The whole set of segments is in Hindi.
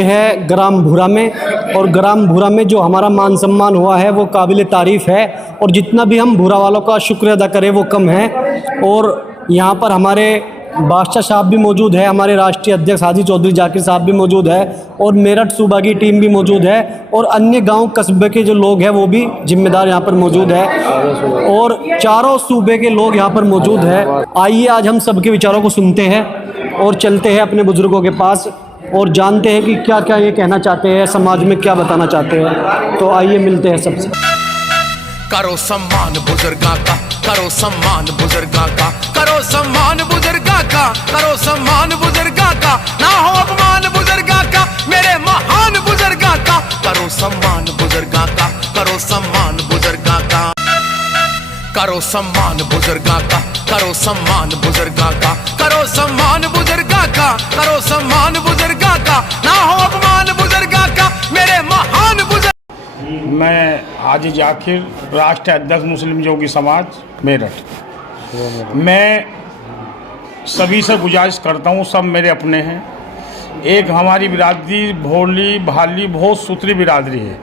है ग्राम भूरा में। और ग्राम भूरा में जो हमारा मान सम्मान हुआ है वो काबिल तारीफ़ है, और जितना भी हम भूरा वालों का शुक्र अदा करें वो कम है। और यहाँ पर हमारे बादशाह साहब भी मौजूद है, हमारे राष्ट्रीय अध्यक्ष हाजी चौधरी जाकिर साहब भी मौजूद है, और मेरठ सूबा की टीम भी मौजूद है, और अन्य गांव कस्बे के जो लोग हैं वो भी जिम्मेदार यहाँ पर मौजूद है, और चारों सूबे के लोग यहाँ पर मौजूद है। आइए आज हम सबके विचारों को सुनते हैं और चलते हैं अपने बुजुर्गों के पास और जानते हैं कि क्या क्या ये कहना चाहते हैं, समाज में क्या बताना चाहते हैं। तो आइए मिलते हैं सबसे। करो सम्मान बुजुर्गा का, करो सम्मान बुजुर्गा का, करो सम्मान बुजुर्गा का, करो सम्मान बुजुर्गा का, ना हो अपमान बुजुर्गा का, मेरे महान बुजुर्गा का। करो सम्मान बुजुर्गा का, करो सम्मान बुजुर्गा का, करो सम्मान बुजुर्गा का, करो सम्मान बुजुर्गा का, करो सम्मान बुजुर्गा का, करो सम्मान बुजुर्गा का, ना हो अपमान बुजुर्गा का, मेरे महान बुजुर्ग। मैं हाजी जाकिर, राष्ट्रीय अध्यक्ष मुस्लिम योगी समाज मेरठ। मैं सभी से गुजारिश करता हूँ, सब मेरे अपने हैं। एक हमारी बिरादरी भोली भाली बहुत सुथरी बिरादरी है,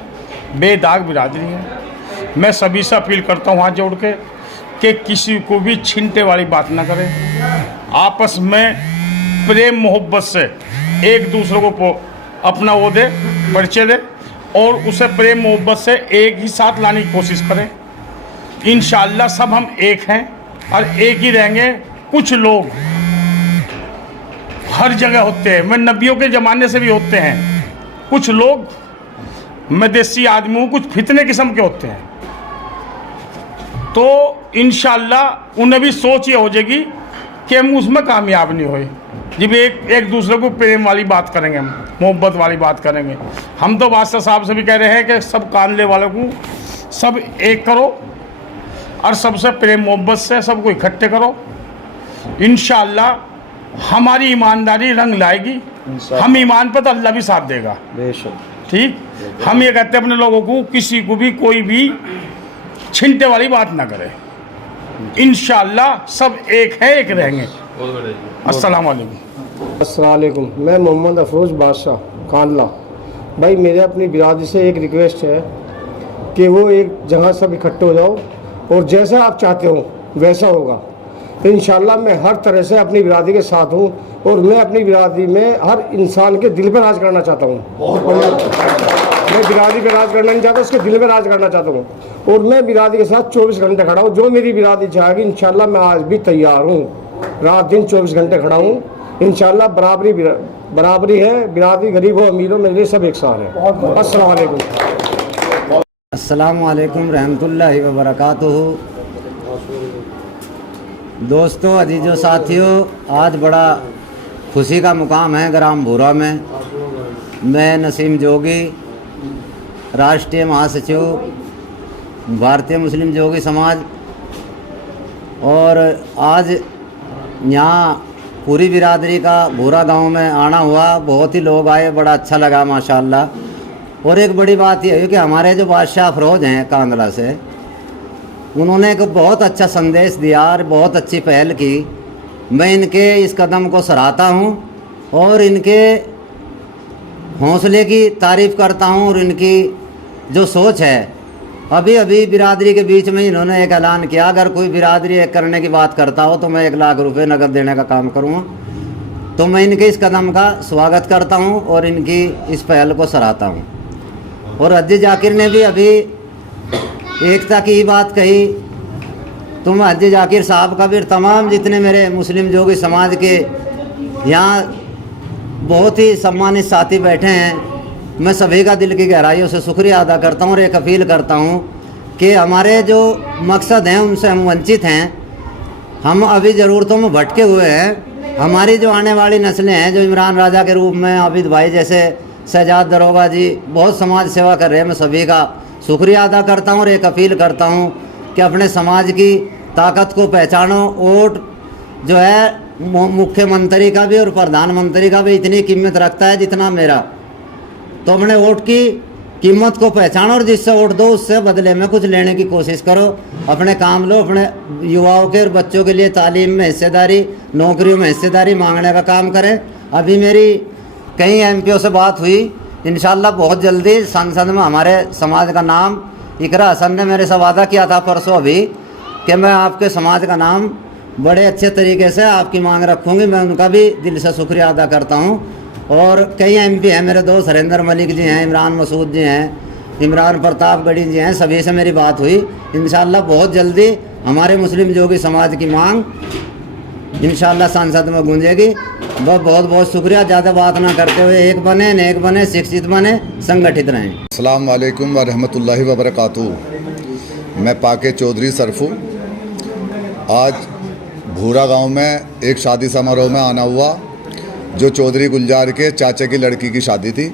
बेदाग बिरादरी है। मैं सभी से अपील करता हूँ हाथ जोड़ के कि किसी को भी छीनते वाली बात ना करें। आपस में प्रेम मोहब्बत से एक दूसरे को अपना वो दे, परिचय दे, और उसे प्रेम मोहब्बत से एक ही साथ लाने की कोशिश करें। इंशाअल्लाह सब हम एक हैं और एक ही रहेंगे। कुछ लोग हर जगह होते हैं, मैं नबियों के ज़माने से भी होते हैं। कुछ लोग, मैं देसी आदमी हूँ, कुछ फितने किस्म के होते हैं। तो इंशाअल्लाह उन्हें भी सोच ये हो जाएगी कि हम उसमें कामयाब नहीं हुए जब एक दूसरे को प्रेम वाली बात करेंगे, हम मोहब्बत वाली बात करेंगे। हम तो बादशाह साहब से भी कह रहे हैं कि सब कानले वालों को सब एक करो और सबसे प्रेम मोहब्बत से सबको इकट्ठे करो। इंशाअल्लाह हमारी ईमानदारी रंग लाएगी। हम ईमान पर तो अल्लाह भी साथ देगा। ठीक, हम ये कहते हैं अपने लोगों को, किसी को भी कोई भी छीनते वाली बात ना करे। इंशाअल्लाह सब एक है, एक रहेंगे। अस्सलाम वालेकुम। मैं मोहम्मद अफरोज बादशाह कानला। भाई मेरे अपनी बिरादरी से एक रिक्वेस्ट है कि वो एक जगह सब इकट्ठे हो जाओ और जैसा आप चाहते हो वैसा होगा। इंशाअल्लाह मैं हर तरह से अपनी बिरादरी के साथ हूँ और मैं अपनी बिरादरी में हर इंसान के दिल पर राज करना चाहता हूँ। मैं बिरादरी पर राज करना नहीं चाहता, उसके दिल में राज करना चाहता हूँ। और मैं बिरादरी के साथ 24 घंटे खड़ा हूँ। जो मेरी बिरादरी चाहेगी इंशाअल्लाह मैं आज भी तैयार हूँ, रात दिन 24 घंटे खड़ा हूँ। इंशाअल्लाह बराबरी है। बिरादरी गरीब हो अमीर हो, मेरे लिए सब एक साथ है। अस्सलाम वालेकुम। अस्सलाम वालेकुम रहमतुल्लाहि व बरकातुहू। दोस्तों, अजीजों, साथियों, आज बड़ा खुशी का मुकाम है ग्राम भूरा में। मैं नसीम जोगी, राष्ट्रीय महासचिव भारतीय मुस्लिम जोगी समाज, और आज यहाँ पूरी बिरादरी का भूरा गांव में आना हुआ। बहुत ही लोग आए, बड़ा अच्छा लगा माशाल्लाह। और एक बड़ी बात यह है कि हमारे जो बादशाह अफरोज हैं कांगड़ा से, उन्होंने एक बहुत अच्छा संदेश दिया और बहुत अच्छी पहल की। मैं इनके इस कदम को सराहता हूँ और इनके हौसले की तारीफ़ करता हूँ और इनकी जो सोच है। अभी बिरादरी के बीच में इन्होंने एक ऐलान किया, अगर कोई बिरादरी एक करने की बात करता हो तो मैं 1 लाख रुपए नकद देने का काम करूँगा। तो मैं इनके इस कदम का स्वागत करता हूँ और इनकी इस पहल को सराहता हूँ। और हाजी जाकिर ने भी अभी एकता की ही बात कही, तो मैं हाजी जाकिर साहब का भी, तमाम जितने मेरे मुस्लिम जोगी समाज के यहाँ बहुत ही सम्मानित साथी बैठे हैं, मैं सभी का दिल की गहराइयों से शुक्रिया अदा करता हूँ और एक अपील करता हूँ कि हमारे जो मकसद हैं उनसे हम वंचित हैं। हम अभी ज़रूरतों में भटके हुए हैं। हमारी जो आने वाली नस्लें हैं, जो इमरान राजा के रूप में आबिद भाई जैसे शहजाद दरोगा जी बहुत समाज सेवा कर रहे हैं, मैं सभी का शुक्रिया अदा करता हूँ और एक अपील करता हूँ कि अपने समाज की ताकत को पहचानो। वोट जो है मुख्यमंत्री का भी और प्रधानमंत्री का भी इतनी कीमत रखता है जितना मेरा। तो अपने वोट की कीमत को पहचानो और जिससे वोट दो उससे बदले में कुछ लेने की कोशिश करो। अपने काम लो, अपने युवाओं के और बच्चों के लिए तालीम में हिस्सेदारी, नौकरियों में हिस्सेदारी मांगने का काम करें। अभी मेरी कई एमपीओ से बात हुई, इंशाल्लाह बहुत जल्दी संसद में हमारे समाज का नाम, इकरा हसन ने मेरे से वादा किया था परसों अभी कि मैं आपके समाज का नाम बड़े अच्छे तरीके से आपकी मांग रखूँगी। मैं उनका भी दिल से शुक्रिया अदा करता हूँ। और कई एमपी हैं मेरे दोस्त, हरेंद्र मलिक जी हैं, इमरान मसूद जी हैं, इमरान प्रतापगढ़ी जी हैं, सभी से मेरी बात हुई। इंशाल्लाह बहुत जल्दी हमारे मुस्लिम जोगी समाज की मांग इंशाल्लाह संसद में गूंजेगी। बहुत बहुत शुक्रिया। ज़्यादा बात ना करते हुए एक बने, नेक बने, शिक्षित बने, संगठित रहें। अस्सलाम वालेकुम व रहमतुल्लाहि व बरकातुहू। मैं पाके चौधरी सरफू। आज भूरा गांव में एक शादी समारोह में आना हुआ, जो चौधरी गुलजार के चाचा की लड़की की शादी थी।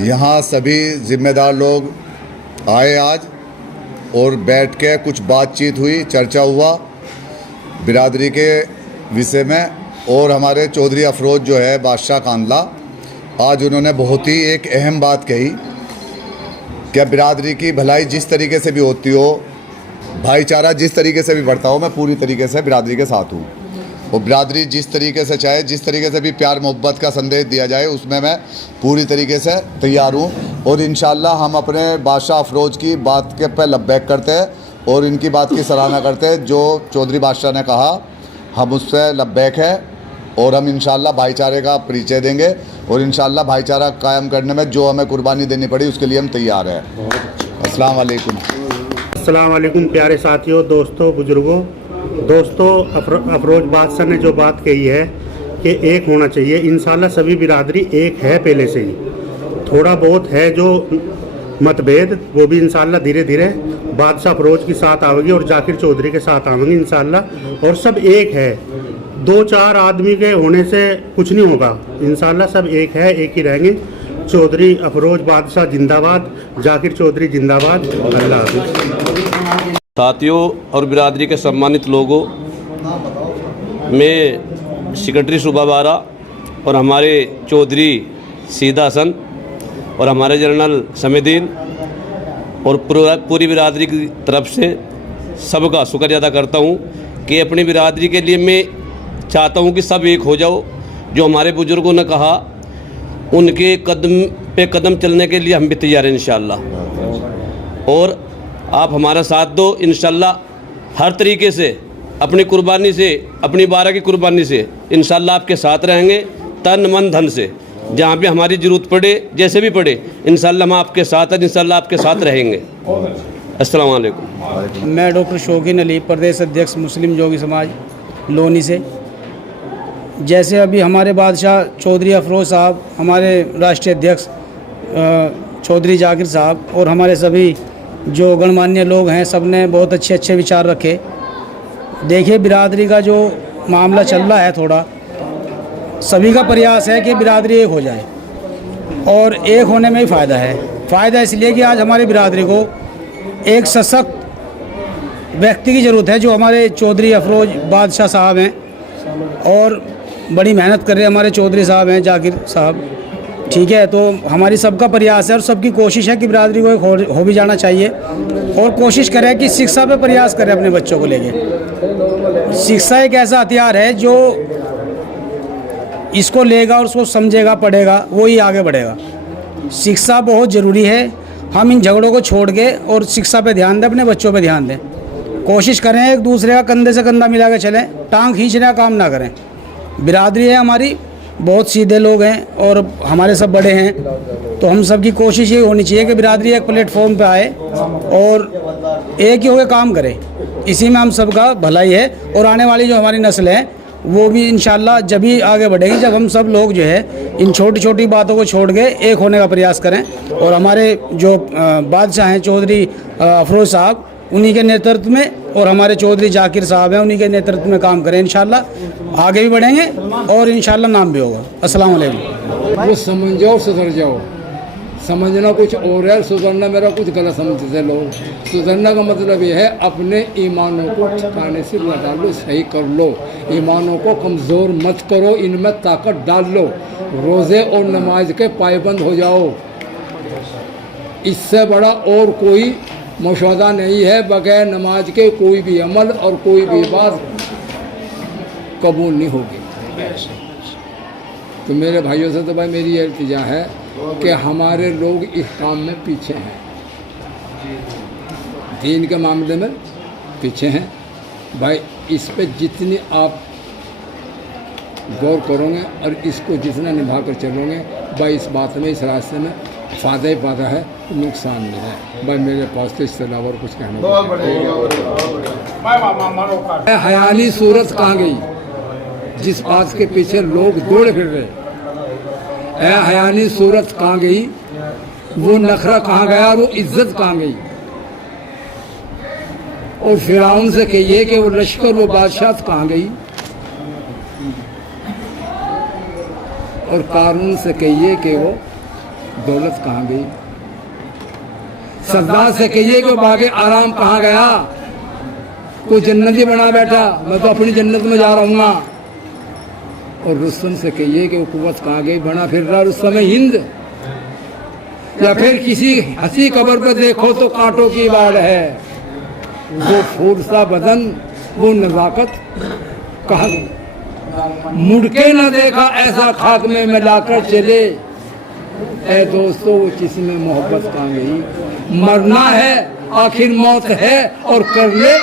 यहाँ सभी ज़िम्मेदार लोग आए आज और बैठ के कुछ बातचीत हुई, चर्चा हुआ बिरादरी के विषय में। और हमारे चौधरी अफरोज़ जो है बादशाह कांदला, आज उन्होंने बहुत ही एक अहम बात कही कि बिरादरी की भलाई जिस तरीके से भी होती हो, भाईचारा जिस तरीके से भी बढ़ता हो, मैं पूरी तरीके से बिरादरी के साथ हूँ। और बिरादरी जिस तरीके से चाहे, जिस तरीके से भी प्यार मोहब्बत का संदेश दिया जाए, उसमें मैं पूरी तरीके से तैयार हूँ। और इंशाल्लाह हम अपने बादशाह अफरोज़ की बात के पे लब्बैक करते हैं और इनकी बात की सराहना करते हैं। जो चौधरी बादशाह ने कहा हम उससे लब्बैक है और हम इंशाल्लाह भाईचारे का परिचय देंगे और इंशाल्लाह भाईचारा कायम करने में जो हमें कुर्बानी देनी पड़ी उसके लिए हम तैयार हैं। अस्सलाम वालेकुम। अस्सलाम वालेकुम प्यारे साथियों, दोस्तों, बुजुर्गों। दोस्तों, अफरोज़ बादशाह ने जो बात कही है कि एक होना चाहिए, इंशाल्लाह सभी बिरादरी एक है पहले से ही। थोड़ा बहुत है जो मतभेद, वो भी इंशाल्लाह धीरे धीरे बादशाह अफरोज़ के साथ आवेगी और जाकिर चौधरी के साथ आवेंगी इंशाल्लाह। और सब एक है, दो चार आदमी के होने से कुछ नहीं होगा। इंशाल्लाह सब एक है, एक ही रहेंगे। चौधरी अफरोज़ बादशाह जिंदाबाद, जाकिर चौधरी जिंदाबाद। अल्लाह हाफ़िज़। साथियों और बिरादरी के सम्मानित लोगों, मैं सेक्रेटरी सूबा बारा और हमारे चौधरी सीदा हसन और हमारे जनरल समीदीन और पूरी बिरादरी की तरफ से सबका शुक्रिया अदा करता हूँ कि अपनी बिरादरी के लिए मैं चाहता हूँ कि सब एक हो जाओ। जो हमारे बुज़ुर्गों ने कहा, उनके कदम पे कदम चलने के लिए हम भी तैयार हैं इंशाल्लाह। और आप हमारा साथ दो इंशाल्लाह। हर तरीके से अपनी कुर्बानी से, अपनी बारह की कुर्बानी से इंशाल्लाह आपके साथ रहेंगे, तन मन धन से। जहाँ भी हमारी ज़रूरत पड़े, जैसे भी पड़े, इंशाल्लाह हम आपके साथ हैं, इंशाल्लाह आपके साथ रहेंगे। अस्सलाम वालेकुम। मैं डॉक्टर शौकीन अली, प्रदेश अध्यक्ष मुस्लिम जोगी समाज लोनी से। जैसे अभी हमारे बादशाह चौधरी अफरोज़ साहब, हमारे राष्ट्रीय अध्यक्ष चौधरी जाकिर साहब और हमारे सभी जो गणमान्य लोग हैं, सब ने बहुत अच्छे अच्छे विचार रखे। देखिए, बिरादरी का जो मामला चल रहा है, थोड़ा सभी का प्रयास है कि बिरादरी एक हो जाए और एक होने में ही फ़ायदा है। फ़ायदा इसलिए कि आज हमारी बिरादरी को एक सशक्त व्यक्ति की ज़रूरत है, जो हमारे चौधरी अफरोज़ बादशाह साहब हैं और बड़ी मेहनत कर रहे हैं। हमारे चौधरी साहब हैं, जाकिर साहब, ठीक है। तो हमारी सबका प्रयास है और सबकी कोशिश है कि बिरादरी को एक हो भी जाना चाहिए और कोशिश करें कि शिक्षा पे प्रयास करें अपने बच्चों को लेके। शिक्षा एक ऐसा हथियार है जो इसको लेगा और उसको समझेगा, पढ़ेगा, वो ही आगे बढ़ेगा। शिक्षा बहुत ज़रूरी है। हम इन झगड़ों को छोड़ के और शिक्षा पे ध्यान दें, अपने बच्चों पे ध्यान दें। कोशिश करें एक दूसरे का कंधे से कंधा मिला के चलें, टांग खींचने का काम ना करें। बिरादरी है हमारी, बहुत सीधे लोग हैं और हमारे सब बड़े हैं, तो हम सब की कोशिश ये होनी चाहिए कि बिरादरी एक प्लेटफॉर्म पे आए और एक ही होकर काम करे। इसी में हम सबका भलाई है और आने वाली जो हमारी नस्ल है वो भी इंशाल्लाह जब ही आगे बढ़ेगी, जब हम सब लोग जो है इन छोटी छोटी बातों को छोड़ के एक होने का प्रयास करें। और हमारे जो बादशाह हैं चौधरी अफरोज़ साहब, उन्हीं के नेतृत्व में, और हमारे चौधरी जाकिर साहब हैं, उन्हीं के नेतृत्व में काम करें। इंशाल्लाह आगे भी बढ़ेंगे और इंशाल्लाह नाम भी होगा। अस्सलाम वालेकुम। वो समझ जाओ, सुधर जाओ। समझना कुछ और है, सुधरना मेरा कुछ गलत समझते लोग। सुधरना का मतलब ये है अपने ईमानों को ठिकाने से लगा लो, सही कर लो। ईमानों को कमज़ोर मत करो, इनमें ताकत डाल लो। रोज़े और नमाज के पायबंद हो जाओ। इससे बड़ा और कोई मशवरा नहीं है। बगैर नमाज के कोई भी अमल और कोई भी बात कबूल नहीं होगी। तो मेरे भाइयों से तो भाई मेरी ये इल्तिजा है कि हमारे लोग इस काम में पीछे हैं, दीन के मामले में पीछे हैं भाई। इस पे जितनी आप गौर करोगे और इसको जितना निभा कर चलोगे भाई, इस बात में, इस रास्ते में फ़ायदा ही फ़ायदा है, नुकसान नहीं है भाई। मेरे पास तो इससे अलावा और कुछ कहना नहीं। हयानी सूरत कहाँ गई जिस बात के पीछे लोग दौड़ फिर रहे? ऐ हयानी सूरत कहाँ गई, वो नखरा कहाँ गया, वो इज्जत कहाँ गई? और फिरौन से कहिए कि वो लश्कर, वो बादशाह कहाँ गई? और कारून से कहिए कि वो दौलत कहाँ गई? सद्दाम से कहिए कि वो बागे आराम कहाँ गया? कोई जन्नती बना बैठा, मैं तो अपनी जन्नत में जा रहूँगा। और रुस्तम से कहिए कि वो कुव्वत कहाँ गई, बना फिर रहा रुस्तम हिंद। या फिर किसी हंसी कब्र पर देखो तो कांटों की बाढ़ है, वो फूरसा बदन, वो नजाकत कहाँ गई? मुड़ के न देखा ऐसा खाक में मिलाकर चले, ऐ दोस्तों वो जिसमें मोहब्बत कहाँ गई? मरना है आखिर मौत है, और कर ले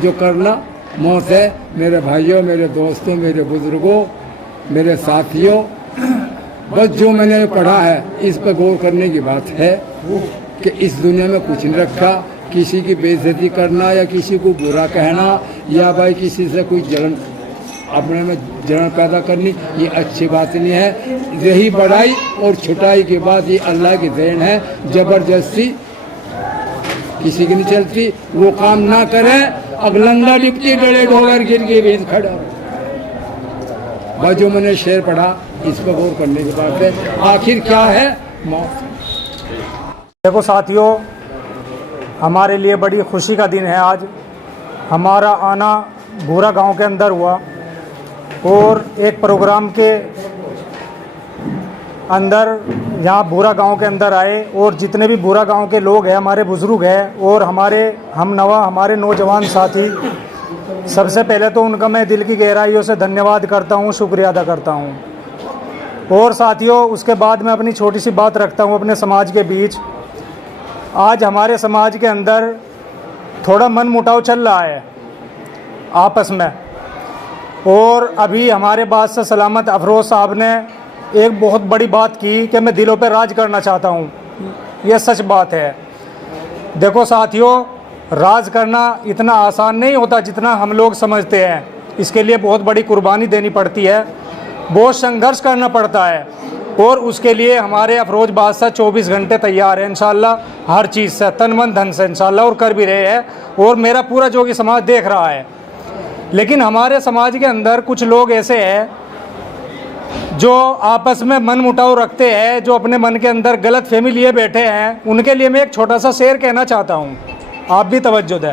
जो करना मौत है। मेरे भाइयों, मेरे दोस्तों, मेरे बुजुर्गों, मेरे साथियों, बस जो मैंने पढ़ा है इस पर गौर करने की बात है कि इस दुनिया में कुछ नहीं रखा। किसी की बेइज्जती करना या किसी को बुरा कहना या भाई किसी से कोई जलन, अपने में जलन पैदा करनी, ये अच्छी बात नहीं है। यही बड़ाई और छुटाई की बात ये अल्लाह की देन है। जबरदस्ती किसी की नहीं चलती। वो काम ना करे, अगलंदा लिपटी डले ढोगर गिर के बीच खड़ा। बस जो मैंने शेर पढ़ा इस पर गौर करने की बात है। आखिर क्या है? मौत। देखो साथियों, हमारे लिए बड़ी खुशी का दिन है आज। हमारा आना भूरा गांव के अंदर हुआ और एक प्रोग्राम के अंदर यहाँ भूरा गांव के अंदर आए, और जितने भी भूरा गांव के लोग हैं, हमारे बुजुर्ग हैं और हमारे हमनवा, हमारे नौजवान साथी, सबसे पहले तो उनका मैं दिल की गहराइयों से धन्यवाद करता हूँ, शुक्रिया अदा करता हूँ। और साथियों, उसके बाद मैं अपनी छोटी सी बात रखता हूँ अपने समाज के बीच। आज हमारे समाज के अंदर थोड़ा मन मुटाव चल रहा है आपस में, और अभी हमारे बादशाह सलामत अफरोज़ साहब ने एक बहुत बड़ी बात की कि मैं दिलों पर राज करना चाहता हूँ। यह सच बात है। देखो साथियों, राज करना इतना आसान नहीं होता जितना हम लोग समझते हैं। इसके लिए बहुत बड़ी कुर्बानी देनी पड़ती है, बहुत संघर्ष करना पड़ता है, और उसके लिए हमारे अफरोज़ बादशाह 24 घंटे तैयार है इंशाल्लाह, हर चीज़ से, तन मन धन से इंशाल्लाह, और कर भी रहे हैं। और मेरा पूरा जोगी समाज देख रहा है। लेकिन हमारे समाज के अंदर कुछ लोग ऐसे हैं जो आपस में मन मुटाव रखते हैं, जो अपने मन के अंदर गलत फहमी लिए बैठे हैं। उनके लिए मैं एक छोटा सा शेर कहना चाहता हूँ, आप भी तवज्जो दें।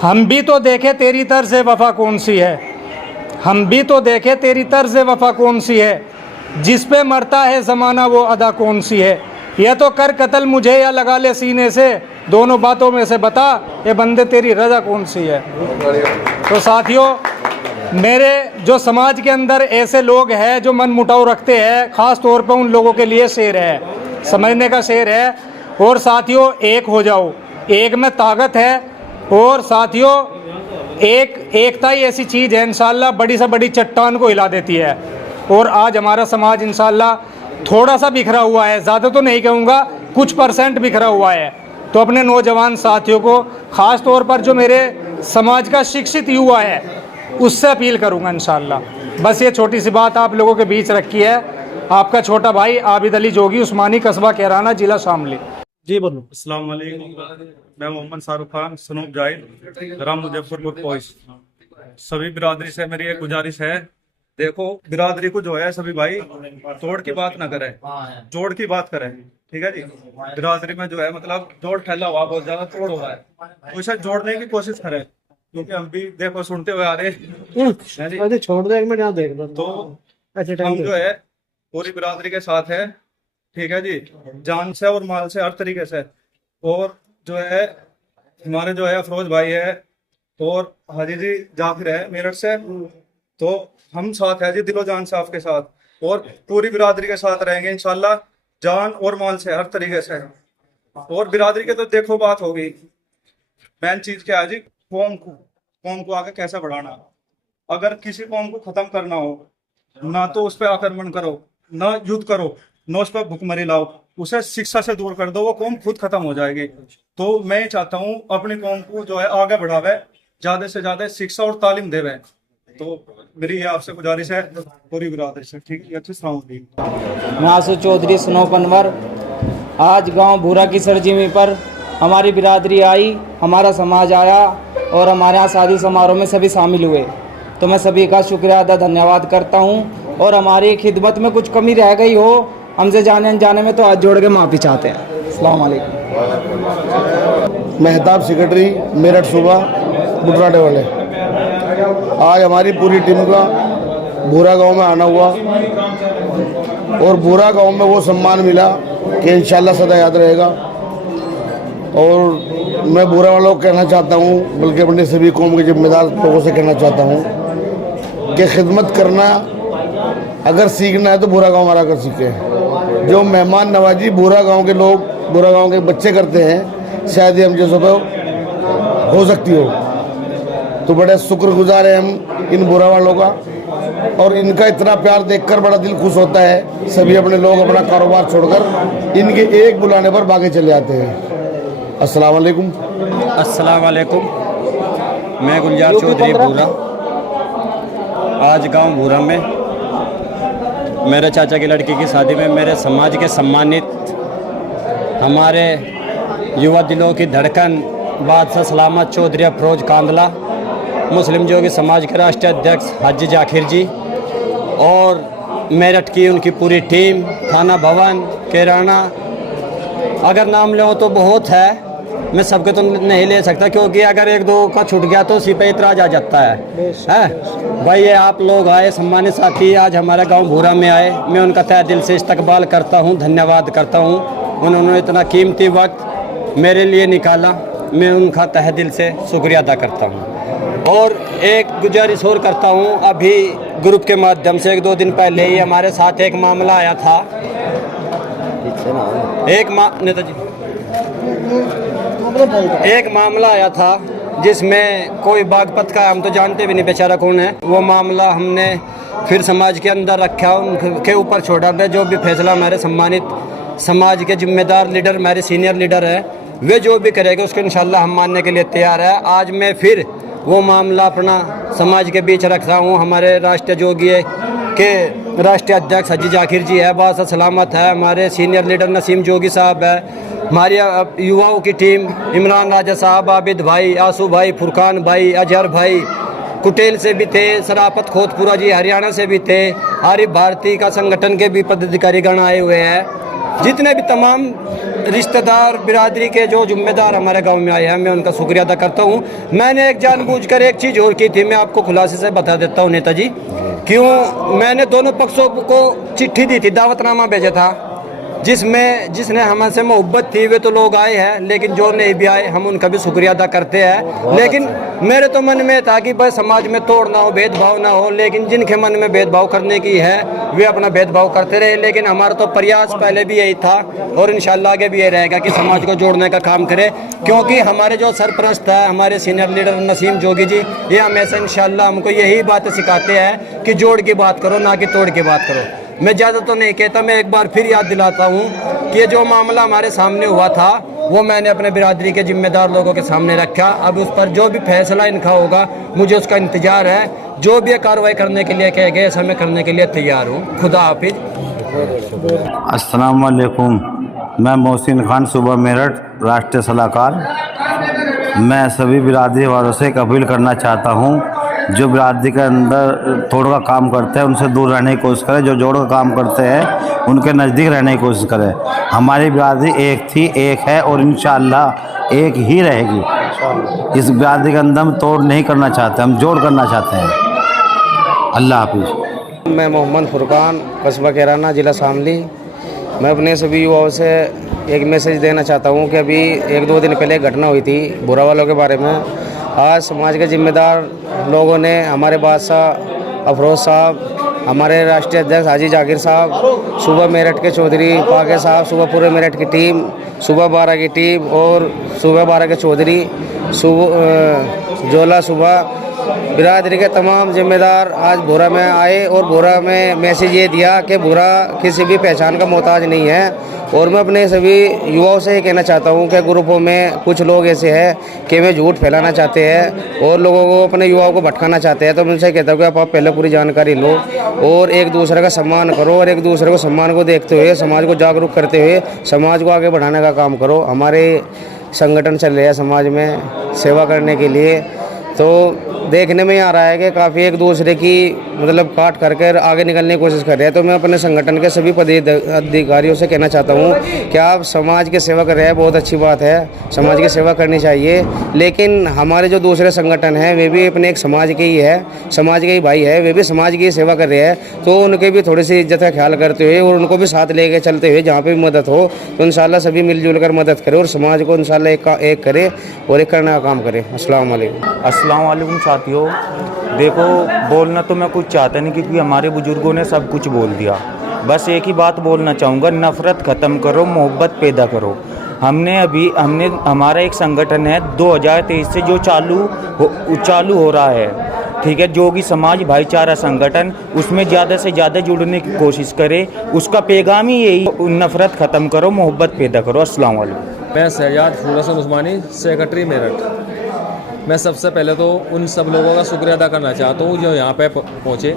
हम भी तो देखे तेरी तर्ज़ वफ़ा कौन सी है, हम भी तो देखे तेरी तर्ज़ वफ़ा कौन सी है, जिस पे मरता है ज़माना वो अदा कौन सी है। यह तो कर कत्ल मुझे या लगा ले सीने से, दोनों बातों में से बता ये बंदे तेरी रज़ा कौन सी है। तो साथियों, मेरे जो समाज के अंदर ऐसे लोग हैं जो मन मुटाव रखते हैं, ख़ास तौर पर उन लोगों के लिए शेर है, समझने का शेर है। और साथियों, एक हो जाओ, एक में ताकत है। और साथियों, एकता ही ऐसी चीज़ है इंशाल्लाह, बड़ी से बड़ी चट्टान को हिला देती है। और आज हमारा समाज इंशाल्लाह थोड़ा सा बिखरा हुआ है, ज़्यादा तो नहीं कहूँगा, कुछ % बिखरा हुआ है। तो अपने नौजवान साथियों को, ख़ास तौर पर जो मेरे समाज का शिक्षित युवा है, उससे अपील करूँगा इंशाल्लाह। बस ये छोटी सी बात आप लोगों के बीच रखी है। आपका छोटा भाई आबिद अली जोगी, उस्मानी, कस्बा कैराना, जिला शामली। जी बोलो। अस्सलाम वालेकुम, मैं मोहम्मद शाहरुख खान सनूप जाहिद, राम मुजफ्फरपुर पॉइस। सभी बिरादरी से मेरी एक गुजारिश है, देखो बिरादरी को जो है सभी भाई तोड़ की बात ना करें, जोड़ की बात करें, ठीक है जी। बिरादरी में जो है मतलब जोड़ फैला हुआ, बहुत ज्यादा तोड़ हो रहा है, तो इसे जोड़ने की कोशिश करें, क्योंकि हम भी देखो सुनते हुए आ रहे हैं। छोड़ दो, एक मिनट यहाँ देख लो। तो हम जो है पूरी बिरादरी के साथ है, ठीक है जी, जान से और माल से, हर तरीके से। और जो है हमारे जो है अफरोज भाई है और हाजी जी जाफिर है मेरठ से, तो हम साथ हैं जी, दिलो जान से आपके साथ और पूरी बिरादरी के साथ रहेंगे इंशाल्लाह, जान और माल से, हर तरीके से। और बिरादरी के तो देखो बात होगी, मेन चीज क्या है जी, कौम को आगे कैसे बढ़ाना। अगर किसी कौम को खत्म करना हो, ना तो उस पर आक्रमण करो, ना युद्ध करो, ना उस पर भुखमरी लाओ, उसे शिक्षा से दूर कर दो, वो कौम खुद खत्म हो जाएगी। तो मैं चाहता हूँ अपनी कौम को जो है आगे बढ़ावे, ज्यादा से ज्यादा शिक्षा और तालीम देवे। तो मेरी ये आपसे गुजारिश है पूरी बिरादरी से। ठीक है, अच्छे सलाम। मैं आसू चौधरी स्नोप अनवर, आज गांव भूरा की सरजमी पर हमारी बिरादरी आई, हमारा समाज आया और हमारे यहाँ शादी समारोह में सभी शामिल हुए। तो मैं सभी का शुक्रिया अदा धन्यवाद करता हूँ। और हमारी खिदमत में कुछ कमी रह गई हो हमसे जाने अनजाने में, तो हाथ जोड़ के माफ़ी चाहते हैं। अस्सलाम वालेकुम। मेहताब सेक्रेटरी मेरठ सूबा बुटराटे वाले। आज हमारी पूरी टीम का भूरा गांव में आना हुआ और भूरा गांव में वो सम्मान मिला कि इंशाल्लाह सदा याद रहेगा। और मैं भूरा वालों को कहना चाहता हूँ, बल्कि अपने सभी कौम के जिम्मेदार लोगों से कहना चाहता हूँ कि खिदमत करना अगर सीखना है तो भूरा गांव हमारा कर सीखे। जो मेहमान नवाजी भूरा गांव के लोग, भूरा गांव के बच्चे करते हैं, शायद ही हम जैसों पर हो सकती हो। तो बड़े शुक्रगुजार हैं हम इन भूरा वालों का, और इनका इतना प्यार देखकर बड़ा दिल खुश होता है। सभी अपने लोग अपना कारोबार छोड़कर इनके एक बुलाने पर भागे चले आते हैं। अस्सलाम वालेकुम। अस्सलाम वालेकुम। मैं गुलजार चौधरी भूरा, आज गांव भूरा में मेरे चाचा की लड़की की शादी में मेरे समाज के सम्मानित, हमारे युवा दिलों की धड़कन बादशाह सलामत चौधरी अफरोज कांदला, मुस्लिम जोगी समाज के राष्ट्रीय अध्यक्ष हाजी जाकिर जी और मेरठ की उनकी पूरी टीम, थाना भवन, किराना, अगर नाम लें तो बहुत है, मैं सबके तो नहीं ले सकता, क्योंकि अगर एक दो का छूट गया तो उसी पे इतराज आ जाता है। भाई ये आप लोग आए, सम्मानित साथी आज हमारे गांव भूरा में आए, मैं उनका तहे दिल से इस्तकबाल करता हूं, धन्यवाद करता हूं। उन्होंने इतना कीमती वक्त मेरे लिए निकाला, मैं उनका तहे दिल से शुक्रिया अदा करता हूं। और एक गुजारिश और करता हूं, अभी ग्रुप के माध्यम से 1-2 दिन पहले ही हमारे साथ एक मामला आया था, एक मामला आया था जिसमें कोई बागपत का, हम तो जानते भी नहीं बेचारा कौन है, वो मामला हमने फिर समाज के अंदर रखा, उनके ऊपर छोड़ा था। जो भी फैसला हमारे सम्मानित समाज के जिम्मेदार लीडर, हमारे सीनियर लीडर है, वे जो भी करेंगे उसको इंशाल्लाह हम मानने के लिए तैयार है। आज मैं फिर वो मामला अपना समाज के बीच रख रहा हूँ। हमारे राष्ट्रीय जोगी के राष्ट्रीय अध्यक्ष हाजी जाकिर जी है, बादशाह सलामत है, हमारे सीनियर लीडर नसीम जोगी साहब है, हमारी युवाओं की टीम इमरान राजा साहब, आबिद भाई, आंसू भाई, फुरकान भाई, अजहर भाई, कुटेल से भी थे, सरापत खोतपुरा जी हरियाणा से भी थे, आरिफ भारती का संगठन के भी पदाधिकारीगण आए हुए हैं। जितने भी तमाम रिश्तेदार बिरादरी के जो जिम्मेदार हमारे गांव में आए हैं, मैं उनका शुक्रिया अदा करता हूं। मैंने एक जानबूझकर एक चीज़ और की थी, मैं आपको खुलासे से बता देता हूं नेताजी, क्यों मैंने दोनों पक्षों को चिट्ठी दी थी, दावतनामा भेजा था, जिसने हमसे मोहब्बत थी वे तो लोग आए हैं, लेकिन जो नहीं भी आए हम उनका भी शुक्रिया अदा करते हैं। लेकिन मेरे तो मन में था कि बस समाज में तोड़ ना हो, भेदभाव ना हो, लेकिन जिनके मन में भेदभाव करने की है वे अपना भेदभाव करते रहे। लेकिन हमारा तो प्रयास पहले भी यही था और इंशाल्लाह आगे भी ये रहेगा कि समाज को जोड़ने का काम करें, क्योंकि हमारे जो सरपरस्त है, हमारे सीनियर लीडर नसीम जोगी जी, ये हमेशा इंशाल्लाह हमको यही बातें सिखाते हैं कि जोड़ की बात करो, ना कि तोड़ की बात करो। मैं ज़्यादा तो नहीं कहता, मैं एक बार फिर याद दिलाता हूँ कि जो मामला हमारे सामने हुआ था वो मैंने अपने बिरादरी के जिम्मेदार लोगों के सामने रखा। अब उस पर जो भी फैसला इनका होगा मुझे उसका इंतज़ार है। जो भी कार्रवाई करने के लिए कहे गए, ऐसा मैं करने के लिए तैयार हूँ। खुदा हाफिज। अस्सलाम वालेकुम। मैं मोहसिन खान, सुबह मेरठ, राष्ट्रीय सलाहकार। मैं सभी बिरादरी वालों से एक अपील करना चाहता हूँ, जो बिरादरी के अंदर तोड़ का काम करते हैं उनसे दूर रहने की कोशिश करें, जो जोड़ का काम करते हैं उनके नज़दीक रहने की कोशिश करें। हमारी बिरादरी एक थी, एक है और इंशाअल्लाह एक ही रहेगी। इस बिरादरी के अंदर हम तोड़ नहीं करना चाहते, हम जोड़ करना चाहते हैं। अल्लाह हाफिज़। मैं मोहम्मद फुरकान, कस्बा किराना, ज़िला शामली। मैं अपने सभी युवाओं से एक मैसेज देना चाहता हूँ कि अभी 1-2 दिन पहले घटना हुई थी भूरा वालों के बारे में। आज समाज के जिम्मेदार लोगों ने, हमारे बादशाह अफरोज़ साहब, हमारे राष्ट्रीय अध्यक्ष हाजी जाकिर साहब, सुबह मेरठ के चौधरी पाके साहब, सुबह पूरे मेरठ की टीम, सुबह 12 की टीम और सुबह 12 के चौधरी, सुबह जोला सुबह बिरादरी के तमाम जिम्मेदार आज भोरा में आए और भोरा में मैसेज ये दिया कि भोरा किसी भी पहचान का मोहताज नहीं है। और मैं अपने सभी युवाओं से ये कहना चाहता हूँ कि ग्रुपों में कुछ लोग ऐसे हैं कि वे झूठ फैलाना चाहते हैं और लोगों को, अपने युवाओं को भटकाना चाहते हैं। तो मैं उनसे कहता हूँ कि आप पहले पूरी जानकारी लो और एक दूसरे का सम्मान करो और एक दूसरे को सम्मान को देखते हुए समाज को जागरूक करते हुए समाज को आगे बढ़ाने का काम करो। हमारे संगठन चल रहे हैं समाज में सेवा करने के लिए, तो देखने में आ रहा है कि काफ़ी एक दूसरे की मतलब काट करके आगे निकलने की कोशिश कर रहे हैं। तो मैं अपने संगठन के सभी पदाधिकारियों से कहना चाहता हूँ कि आप समाज की सेवा कर रहे हैं, बहुत अच्छी बात है, समाज की सेवा करनी चाहिए। लेकिन हमारे जो दूसरे संगठन हैं वे भी अपने एक समाज के ही है, समाज के ही भाई है, वे भी समाज की सेवा कर रहे हैं। तो उनके भी थोड़ी सी इज्जत का ख्याल करते हुए और उनको भी साथ लेके चलते हुए जहाँ पर भी मदद हो तो इंशाल्लाह सभी मिलजुल कर मदद करें और समाज को इंशाल्लाह एक करे और एक करने का काम करें। अस्सलाम वालेकुम। अस्सलाम वालेकुम साथियों, देखो बोलना तो मैं कुछ चाहता नहीं क्योंकि हमारे बुजुर्गों ने सब कुछ बोल दिया। बस एक ही बात बोलना चाहूँगा, नफ़रत ख़त्म करो, मोहब्बत पैदा करो। हमने हमारा एक संगठन है 2023 से जो चालू हो रहा है, ठीक है, जोगी समाज भाईचारा संगठन, उसमें ज़्यादा से ज़्यादा जुड़ने की कोशिश करें। उसका पैगाम ही यही, नफ़रत ख़त्म करो, मोहब्बत पैदा करो। अस्सलाम वालेकुम। मैं सैयद फूल हसन उस्मानी, सेक्रेटरी मेरठ। मैं सबसे पहले तो उन सब लोगों का शुक्रिया अदा करना चाहता हूँ जो यहाँ पे पहुँचे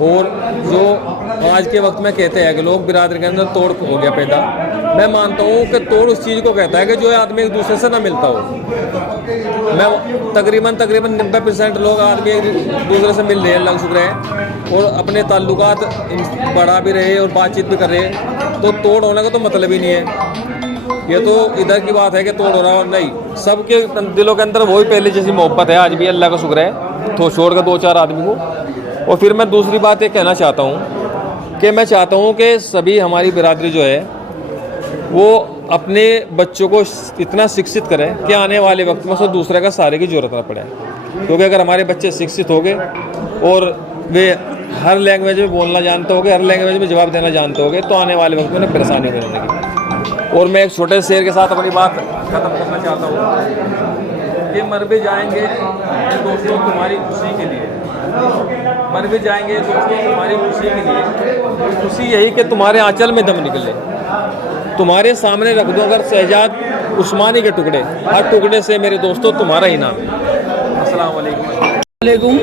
और जो आज के वक्त में कहते हैं कि लोग बिरादरी के अंदर तोड़ हो गया पैदा। मैं मानता हूँ कि तोड़ उस चीज़ को कहता है कि जो आदमी एक दूसरे से ना मिलता हो। मैं तकरीबन 90% लोग आदमी एक दूसरे से मिल रहे हैं, अल्लाह का शुक्र है, और अपने ताल्लुकात बढ़ा भी रहे और बातचीत भी कर रहे हैं। तो तोड़ होने का तो मतलब ही नहीं है, ये तो इधर की बात है कि तोड़ हो रहा है, नहीं, सबके दिलों के अंदर वही पहले जैसी मोहब्बत है आज भी, अल्लाह का शुक्र है, तो छोड़ कर 2-4 आदमी को। और फिर मैं दूसरी बात ये कहना चाहता हूँ कि मैं चाहता हूँ कि सभी हमारी बिरादरी जो है वो अपने बच्चों को इतना शिक्षित करें कि आने वाले वक्त में उसको दूसरे का सहारे की ज़रूरत ना पड़े। क्योंकि अगर हमारे बच्चे शिक्षित हो गए और वे हर लैंग्वेज में बोलना जानते होंगे, हर लैंग्वेज में जवाब देना जानते होंगे, तो आने वाले वक्त में उन्हें परेशानी होने लगी। और मैं एक छोटे से शेर के साथ अपनी बात ख़त्म करना चाहता हूँ कि मर भी जाएंगे दोस्तों तुम्हारी खुशी के लिए, मर भी जाएंगे दोस्तों तुम्हारी खुशी के लिए, खुशी यही कि तुम्हारे आंचल में दम निकले। तुम्हारे सामने रख दो अगर शहजाद उस्मानी के टुकड़े, हर टुकड़े से मेरे दोस्तों तुम्हारा ही नाम है। अस्सलाम वालेकुम।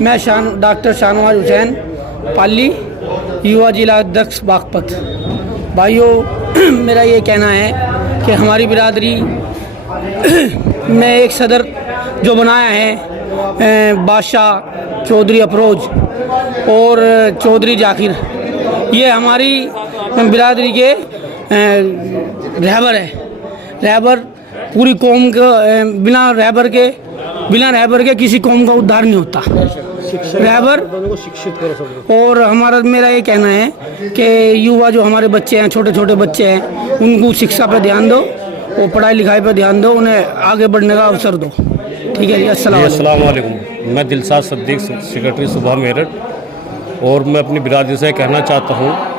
मैं डॉक्टर शाहनवाज हुसैन, पाली, युवा जिला अध्यक्ष बागपत। भाइयों, मेरा ये कहना है कि हमारी बिरादरी में एक सदर जो बनाया है बादशाह चौधरी अफरोज और चौधरी जाकिर, ये हमारी बिरादरी के रहबर है। रहबर पूरी कौम का, बिना रहबर के किसी कौम का उद्धार नहीं होता। रहबर को शिक्षित करो सब। और मेरा ये कहना है कि युवा जो हमारे बच्चे हैं, छोटे छोटे बच्चे हैं, उनको शिक्षा पर ध्यान दो और पढ़ाई लिखाई पर ध्यान दो, उन्हें आगे बढ़ने का अवसर दो। ठीक है जी, अस्सलाम वालेकुम। मैं दिलसाद सद्दीक, सेक्रेटरी सुबह मेरठ, और मैं अपनी बिरादरी से कहना चाहता हूँ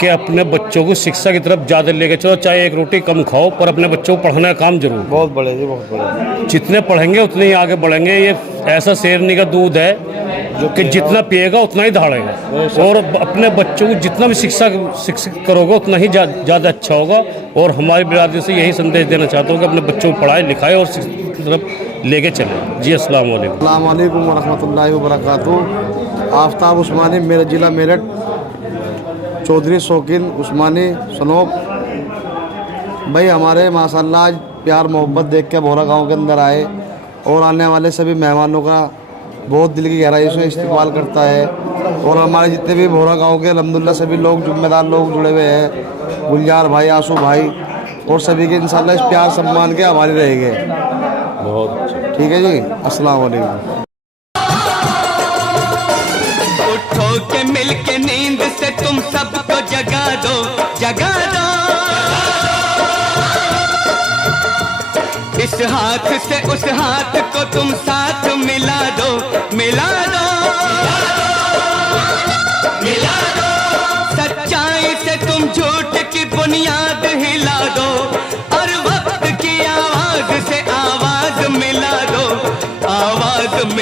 कि अपने बच्चों को शिक्षा की तरफ ज़्यादा लेके चलो, चाहे एक रोटी कम खाओ पर अपने बच्चों को पढ़ने का काम जरूर। बहुत बड़े जी, बहुत बड़े। जितने पढ़ेंगे उतने ही आगे बढ़ेंगे। ये ऐसा शेरनी का दूध है जो कि जितना पिएगा उतना ही दहाड़ेगा। और अपने बच्चों को जितना भी शिक्षित करोगे उतना ही ज़्यादा अच्छा होगा। और हमारी बिरादरी से यही संदेश देना चाहता हूँ कि अपने बच्चों को पढ़ाई लिखाई और शिक्षा की तरफ लेके चलें। जी अस्सलाम वालेकुम। अस्सलाम वालेकुम व रहमतुल्लाहि व बरकातुहू। आफ्ताब उस्मानी, मेरा ज़िला मेरठ, चौधरी शौकीन उस्मानी सनोब भाई, हमारे माशाल्लाह आज प्यार मोहब्बत देख के भोरा गांव के अंदर आए और आने वाले सभी मेहमानों का बहुत दिल की गहराई से इस्तेमाल करता है। और हमारे जितने भी भोरा गांव के अल्हम्दुलिल्लाह सभी लोग जिम्मेदार लोग जुड़े हुए हैं, गुलजार भाई, आंसू भाई, और सभी के इंशाल्लाह इस प्यार सम्मान के आभारी रहेंगे। बहुत ठीक है जी, अस्सलाम वालेकुम। उठो के मिल के नींद से तुम सबको जगा दो, जगा दो। इस हाथ से उस हाथ को तुम साथ मिला दो, मिला दो।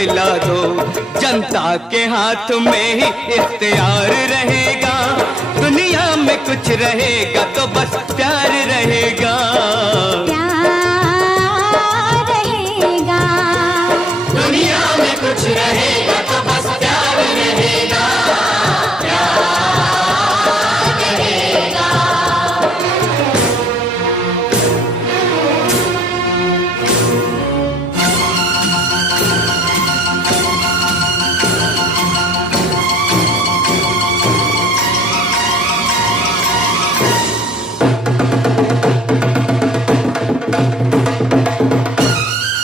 दिला दो, जनता के हाथ में ही इख्तियार रहेगा, दुनिया में कुछ रहेगा तो बस प्यार रहेगा।